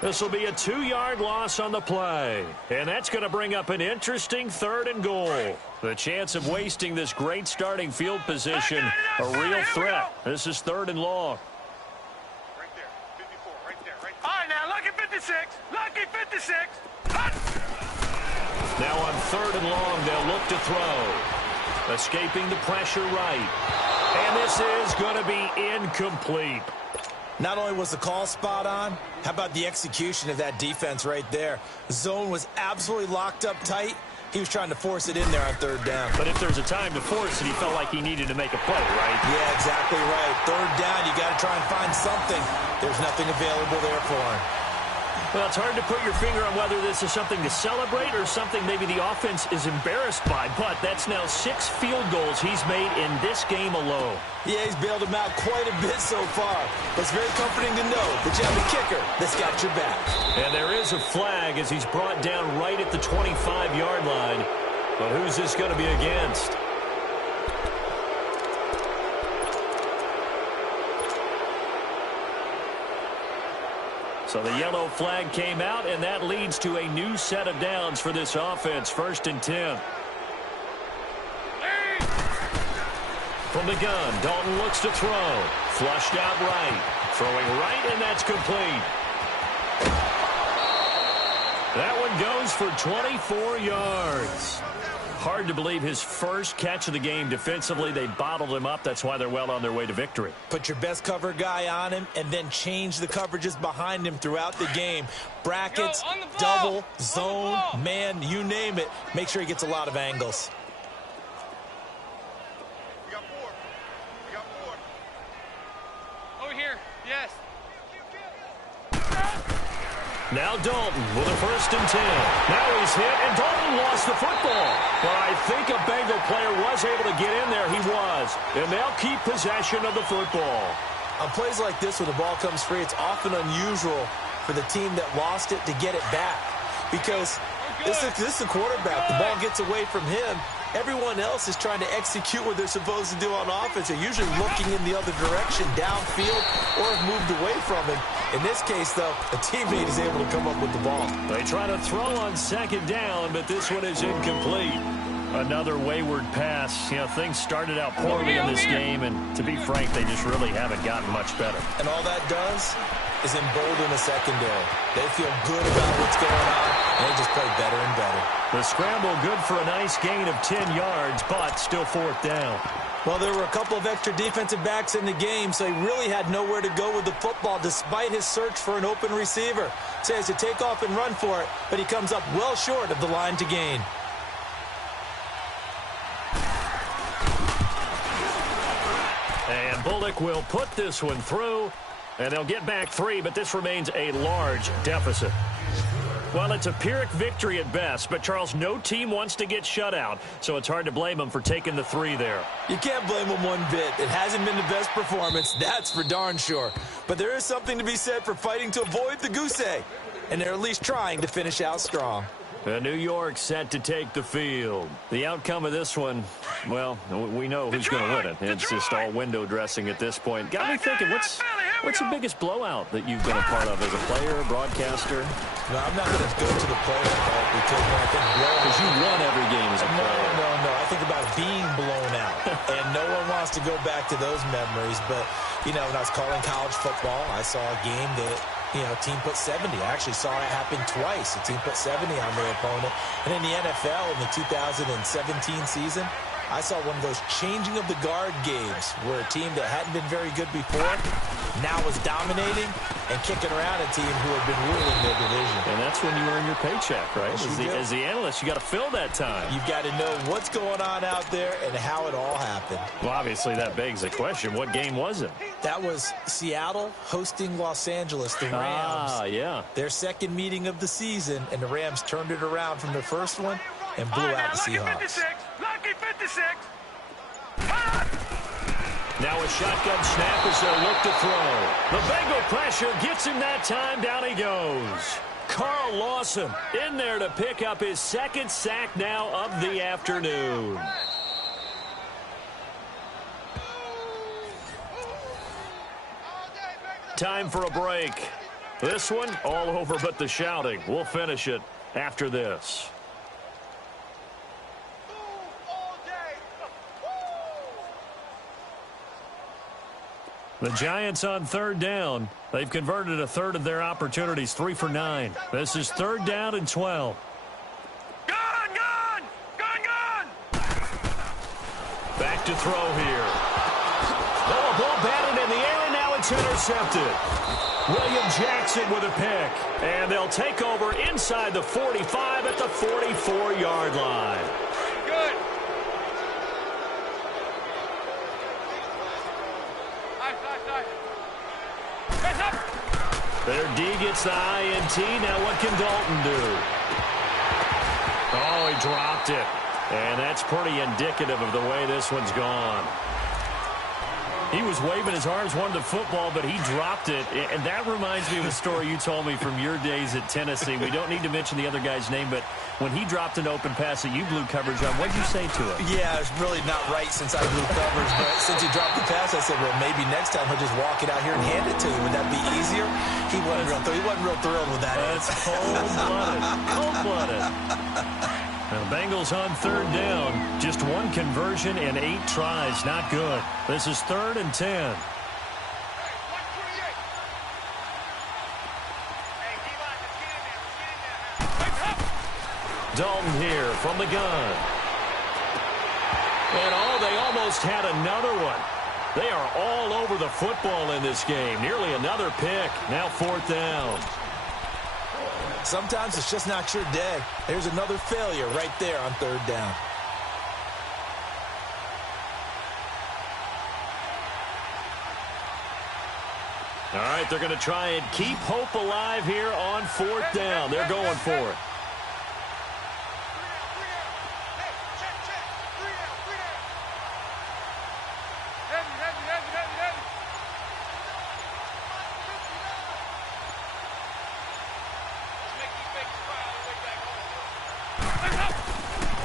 This will be a 2-yard loss on the play. And that's going to bring up an interesting 3rd and goal. The chance of wasting this great starting field position, a real threat. This is 3rd and long. Right there, 54, right there, right there. All right, now, lucky 56, lucky 56. Hut! Now on 3rd and long, they'll look to throw. Escaping the pressure right. And this is going to be incomplete. Not only was the call spot on, how about the execution of that defense right there? The zone was absolutely locked up tight. He was trying to force it in there on 3rd down. But if there's a time to force it, he felt like he needed to make a play, right? Yeah, exactly right. 3rd down, you got to try and find something. There's nothing available there for him. Well, it's hard to put your finger on whether this is something to celebrate or something maybe the offense is embarrassed by. But that's now 6 field goals he's made in this game alone. Yeah, he's bailed them out quite a bit so far. But it's very comforting to know that you have a kicker that's got your back. And there is a flag as he's brought down right at the 25-yard line. But who's this going to be against? So the yellow flag came out, and that leads to a new set of downs for this offense. 1st and 10. From the gun, Dalton looks to throw. Flushed out right. Throwing right, and that's complete. That one goes for 24 yards. Hard to believe his first catch of the game defensively. They bottled him up. That's why they're well on their way to victory. Put your best cover guy on him and then change the coverages behind him throughout the game. Brackets, double, zone, man, you name it. Make sure he gets a lot of angles. We got 4. We got 4. Over here, yes. Now Dalton with a 1st and 10. Now he's hit, and Dalton lost the football. But I think a Bengal player was able to get in there. He was. And they'll keep possession of the football. On plays like this, when the ball comes free, it's often unusual for the team that lost it to get it back. Because this is the quarterback. The ball gets away from him. Everyone else is trying to execute what they're supposed to do on offense. They're usually looking in the other direction, downfield, or have moved away from him. In this case, though, a teammate is able to come up with the ball. They try to throw on 2nd down, but this one is incomplete. Another wayward pass. You know, things started out poorly in this game, and to be frank, they just really haven't gotten much better. And all that does is embolden the secondary. They feel good about what's going on, and they just play better and better. The scramble good for a nice gain of 10 yards, but still fourth down. Well, there were a couple of extra defensive backs in the game, so he really had nowhere to go with the football despite his search for an open receiver. So he has to take off and run for it, but he comes up well short of the line to gain. And Bullock will put this one through, and they'll get back 3, but this remains a large deficit. Well, it's a Pyrrhic victory at best, but, Charles, no team wants to get shut out, so it's hard to blame them for taking the 3 there. You can't blame them one bit. It hasn't been the best performance, that's for darn sure. But there is something to be said for fighting to avoid the goose egg, and they're at least trying to finish out strong. New York set to take the field. The outcome of this one, well, we know who's going to win it. It's just all window dressing at this point. Got me thinking, what's the biggest blowout that you've been a part of as a player, broadcaster? No, I'm not going to go to the player part because when I think blowout... Because you won every game as a player. No. I think about being blown out. And no one wants to go back to those memories. But, you know, when I was calling college football, I saw a game that... You know, team put 70. I actually saw it happen twice. A team put 70 on their opponent. And in the NFL, in the 2017 season, I saw one of those changing of the guard games where a team that hadn't been very good before now was dominating and kicking around a team who had been ruling their division. And that's when you earn your paycheck, right? Yes, as the analyst, you got to fill that time. You've got to know what's going on out there and how it all happened. Well, obviously, that begs the question, what game was it? That was Seattle hosting Los Angeles, the Rams. Ah, yeah. Their second meeting of the season, and the Rams turned it around from their first one and blew out the Seahawks. Lucky 56. Now a shotgun snap as they'll look to throw. The Bengal pressure gets him that time. Down he goes. Carl Lawson in there to pick up his second sack now of the afternoon. Time for a break. This one all over but the shouting. We'll finish it after this. The Giants on third down. They've converted a third of their opportunities, 3 for 9. This is 3rd down and 12. Gone! Back to throw here. Oh, ball batted in the air, and now it's intercepted. William Jackson with a pick. And they'll take over inside the 45 at the 44-yard line. Good. Their D gets the INT. Now what can Dalton do? Oh, he dropped it. And that's pretty indicative of the way this one's gone. He was waving his arms, wanted the football, but he dropped it. And that reminds me of a story you told me from your days at Tennessee. We don't need to mention the other guy's name, but when he dropped an open pass that you blew coverage on, what did you say to him? Yeah, it's really not right since I blew coverage, but since he dropped the pass, I said, well, maybe next time he'll just walk it out here and hand it to you. Would that be easier? He wasn't real thrilled with that. That's cold-blooded. Cold-blooded. Now, the Bengals on third down. Just one conversion and 8 tries. Not good. This is 3rd and 10. Dalton here from the gun. And they almost had another one. They are all over the football in this game. Nearly another pick. Now 4th down. Sometimes it's just not your day. There's another failure right there on 3rd down. All right, they're going to try and keep hope alive here on 4th down. They're going for it.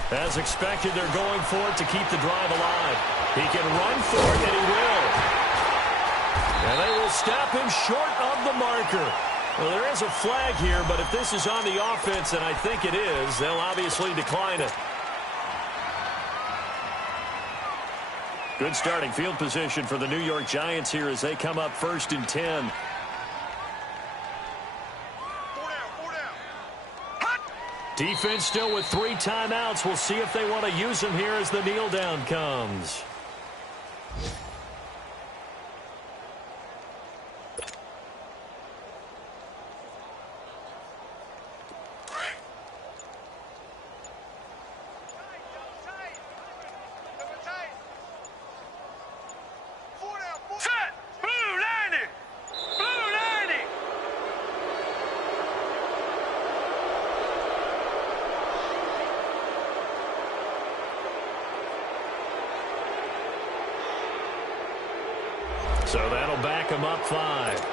As expected, they're going for it to keep the drive alive. He can run for it, and he will. And they will stop him short of the marker. Well, there is a flag here, but if this is on the offense, and I think it is, they'll obviously decline it. Good starting field position for the New York Giants here as they come up 1st and 10. Defense still with 3 timeouts. We'll see if they want to use them here as the kneel down comes. So that'll back them up 5.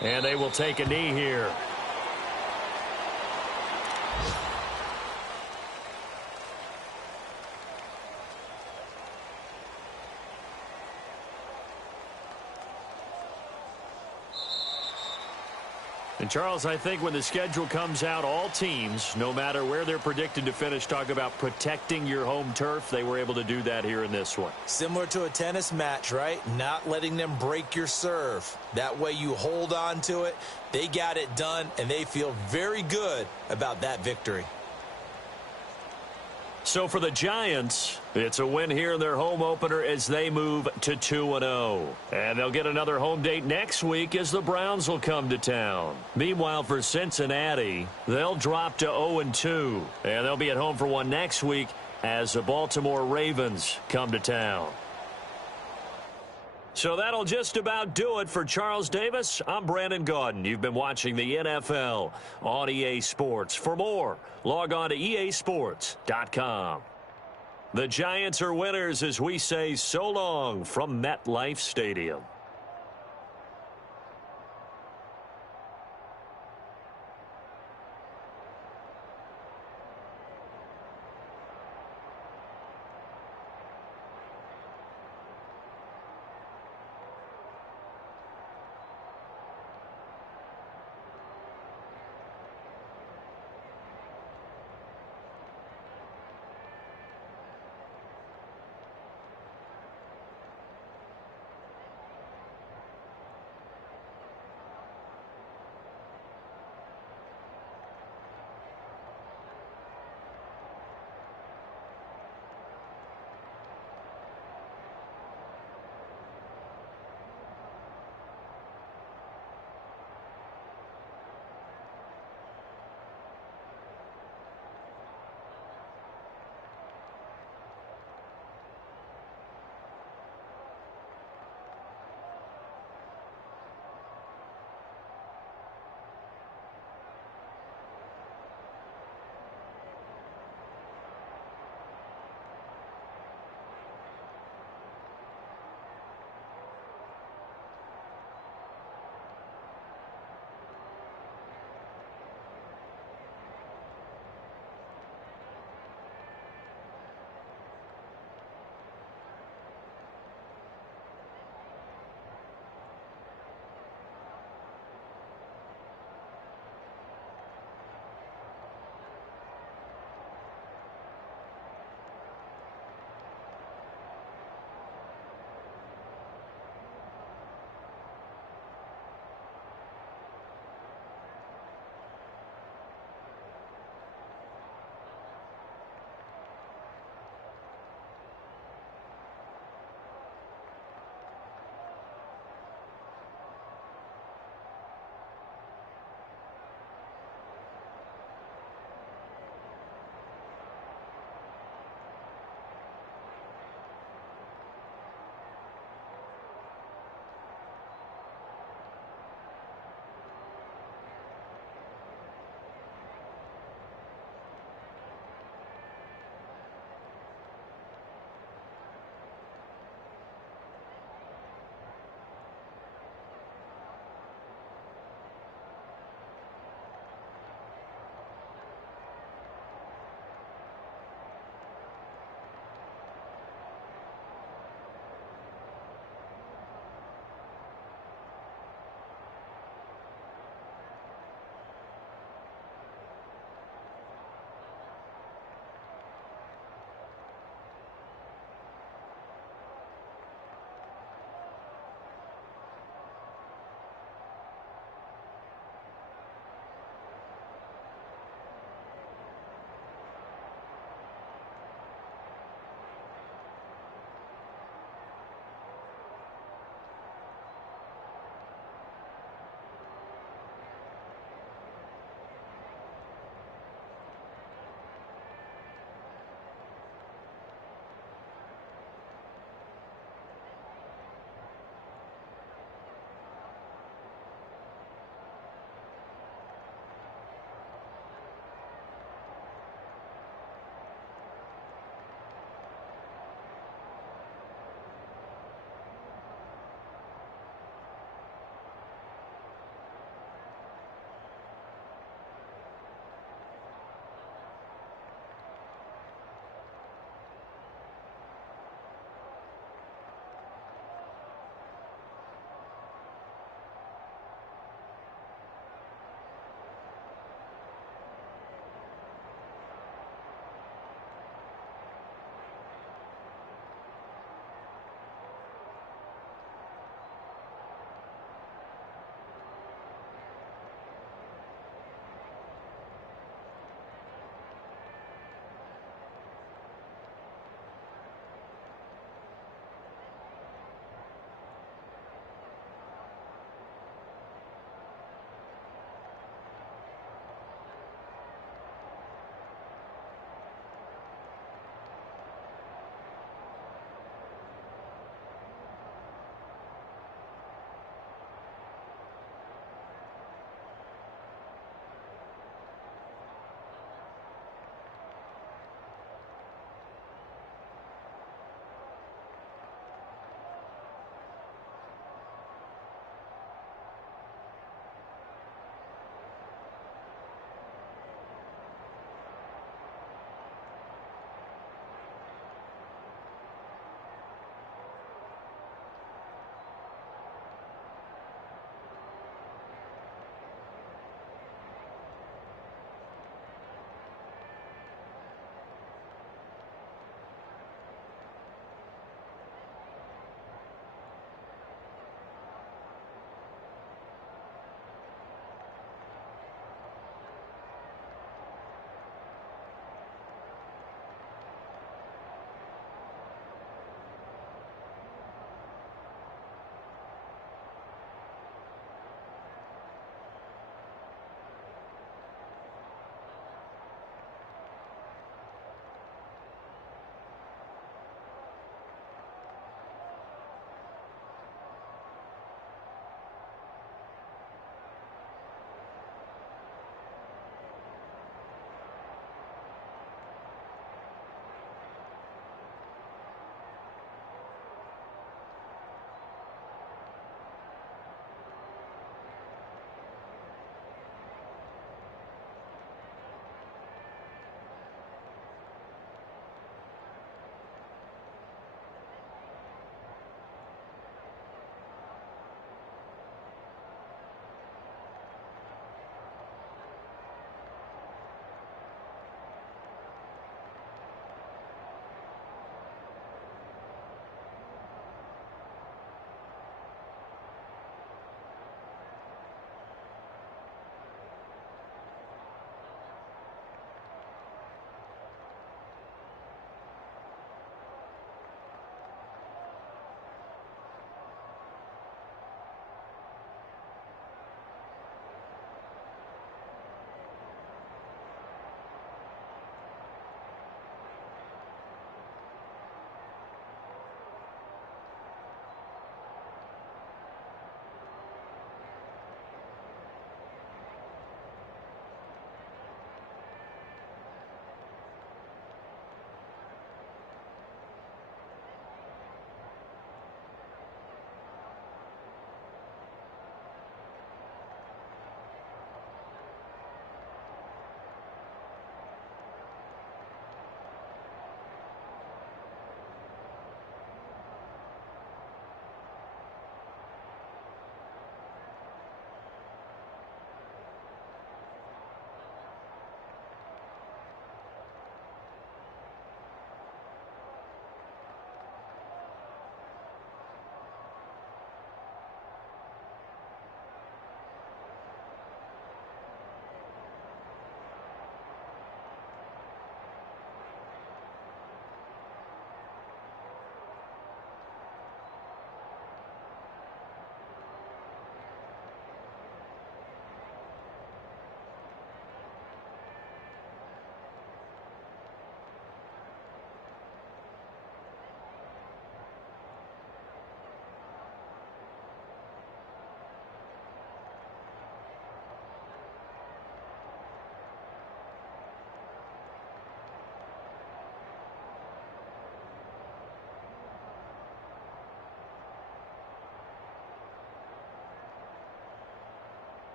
And they will take a knee here. And, Charles, I think when the schedule comes out, all teams, no matter where they're predicted to finish, talk about protecting your home turf. They were able to do that here in this one. Similar to a tennis match, right? Not letting them break your serve. That way you hold on to it. They got it done, and they feel very good about that victory. So for the Giants, it's a win here in their home opener as they move to 2-0. And they'll get another home date next week as the Browns will come to town. Meanwhile, for Cincinnati, they'll drop to 0-2. And they'll be at home for one next week as the Baltimore Ravens come to town. So that'll just about do it for Charles Davis. I'm Brandon Gaudin. You've been watching the NFL on EA Sports. For more, log on to easports.com. The Giants are winners as we say so long from MetLife Stadium.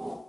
it.